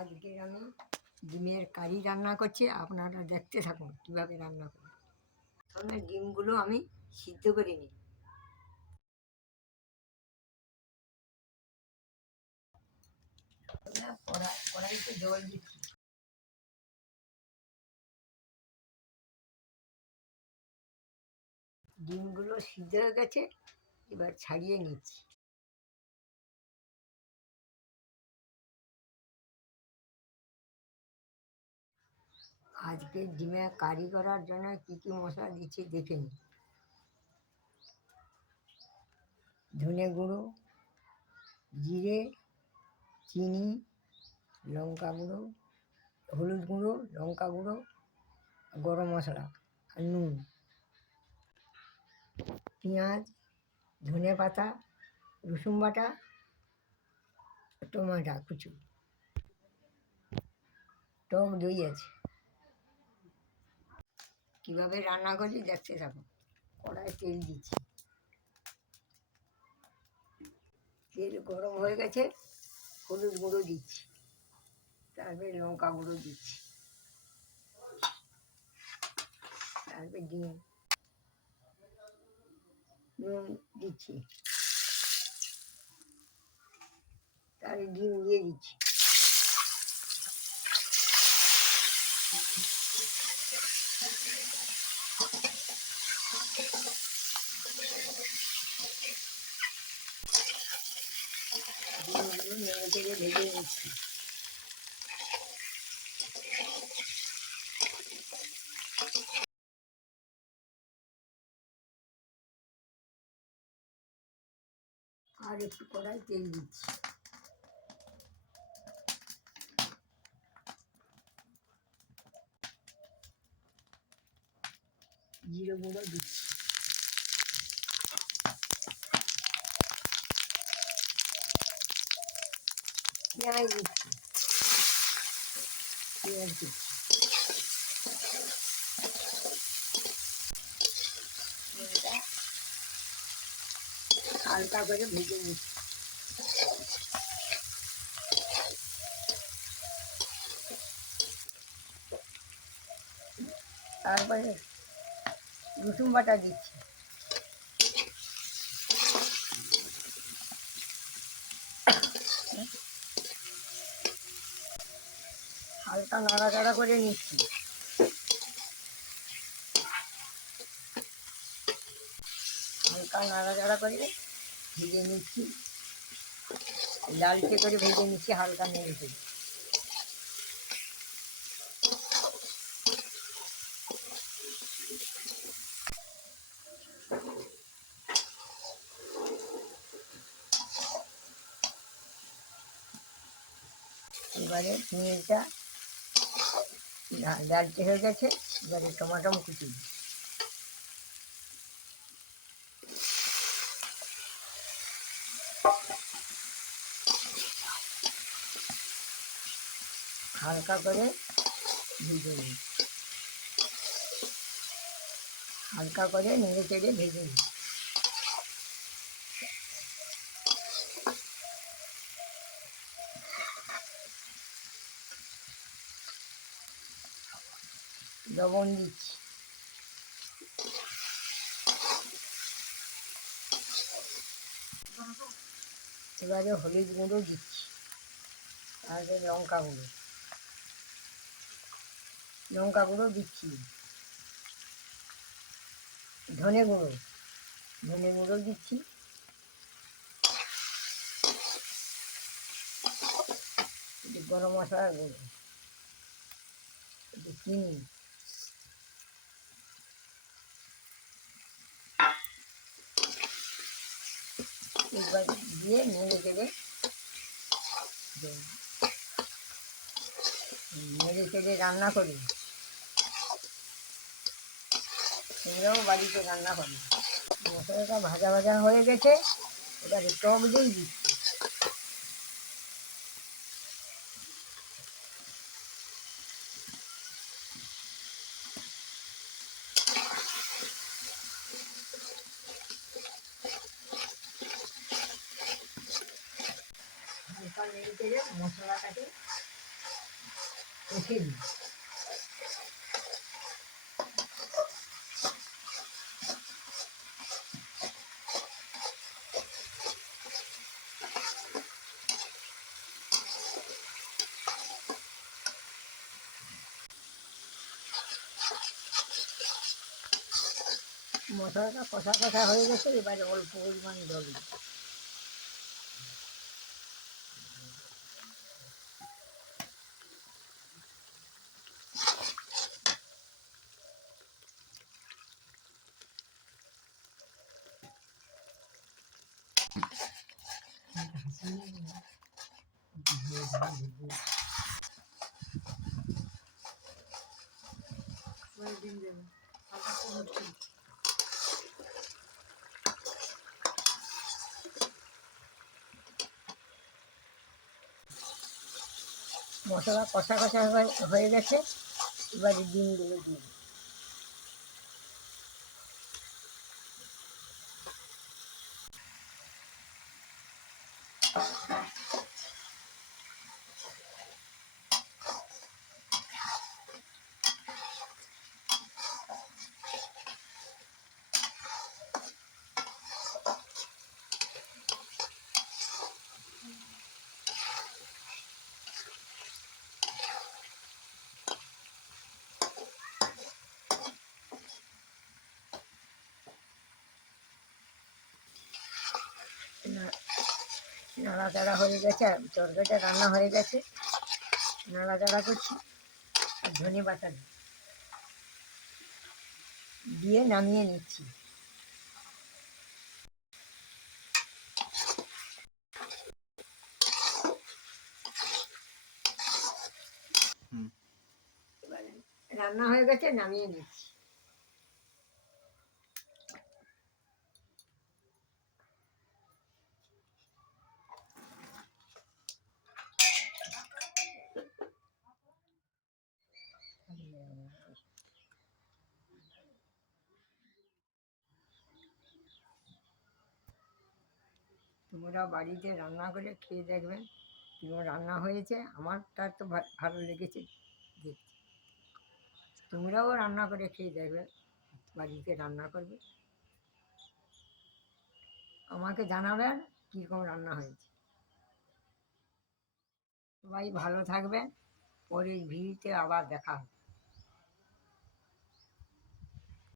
আজকে আমি ডিমের কারি রান্না করছি, আপনারা দেখতে থাকুন কীভাবে রান্না করি। প্রথমে ডিমগুলো আমি সিদ্ধ করে নিই। কড়াইতে জল দিচ্ছি। ডিমগুলো সিদ্ধ হয়ে গেছে, এবার ছাড়িয়ে নিচ্ছি। আজকে ডিমে কারি করার জন্য কী কী মশলা দিচ্ছি দেখে নিই। ধনে গুঁড়ো, জিরে, চিনি, লঙ্কা গুঁড়ো, হলুদ গুঁড়ো, লঙ্কা গুঁড়ো, গরম মশলা আর নুন, পেঁয়াজ, ধনে পাতা, রসুন বাটা, টমেটো কুচু, টক দই আছে। কীভাবে রান্না করছি দেখতে থাকুন। কড়াই তেল দিচ্ছি, তেল গরম হয়ে গেছে, হলুদ গুঁড়ো দিচ্ছি, তারপরে লঙ্কা গুঁড়ো দিচ্ছি, তারপরে ডিম, নুন দিচ্ছি, তারপরে ডিম দিয়ে দিচ্ছি। ডিমগুলো নেড়ে চেড়ে ভেজে নিচ্ছি। আর একটু কড়াই তেল দিচ্ছি, জিরে গুঁড়ো দিচ্ছি, পেঁয়াজ দিচ্ছি, পেঁয়াজ দিচ্ছি, পেঁয়াজটা হালকা করে ভেজে নিচ্ছি। তারপরে রসুন বাটা দিচ্ছি, হালকা নাড়াচাড়া করে নিচ্ছি। হালকা নাড়াচাড়া করে ভেজে নিচ্ছি, লালচে করে ভেজে নিচ্ছি, হালকা নেড়ে চেড়ে। এবারে পনিরটা লালচে হয়ে গেছে, এবারে টমাটো কুচি দিই। হালকা করে ভেজে নিই, হালকা করে নেড়ে চেড়ে ভেজে নিই। লবণ দিচ্ছি, এবারে হলুদ গুঁড়ো দিচ্ছি, তারপরে লঙ্কা গুঁড়ো দিচ্ছি, ধনে গুঁড়ো দিচ্ছি, গরম মশলার গুঁড়ো, চিনি, এবার দিয়ে নেড়ে চেড়ে রান্না করি। সেগুলোও বাড়িতে রান্না করি। মশলাটা ভাজা ভাজা হয়ে গেছে, এবারে টক দই দিচ্ছি। হালকা নেড়ে চেড়ে মশলাটাকে কষে নিই। মশলাটা কষা কষা হয়ে গেছে, এবারে অল্প পরিমাণ জল দিই। মশলা কষা কষা হয়ে গেছে, এবারে ডিমগুলো দিই। নাড়াচাড়া হয়ে গেছে, তরকারিটা রান্না হয়ে গেছে, নাড়াচাড়া করছি। আর ধনে পাতা দিয়ে নামিয়ে নিচ্ছি। এবারে রান্না হয়ে গেছে, নামিয়ে নিচ্ছি। তোমরা বাড়িতে রান্না করে খেয়ে দেখবেন কেমন রান্না হয়েছে। আমারটা তো ভালো লেগেছে দেখতে। তোমরাও রান্না করে খেয়ে দেখবে, বাড়িতে রান্না করবে, আমাকে জানাবেন কীরকম রান্না হয়েছে। সবাই ভালো থাকবেন, পরের ভিডিওতে আবার দেখা হবে।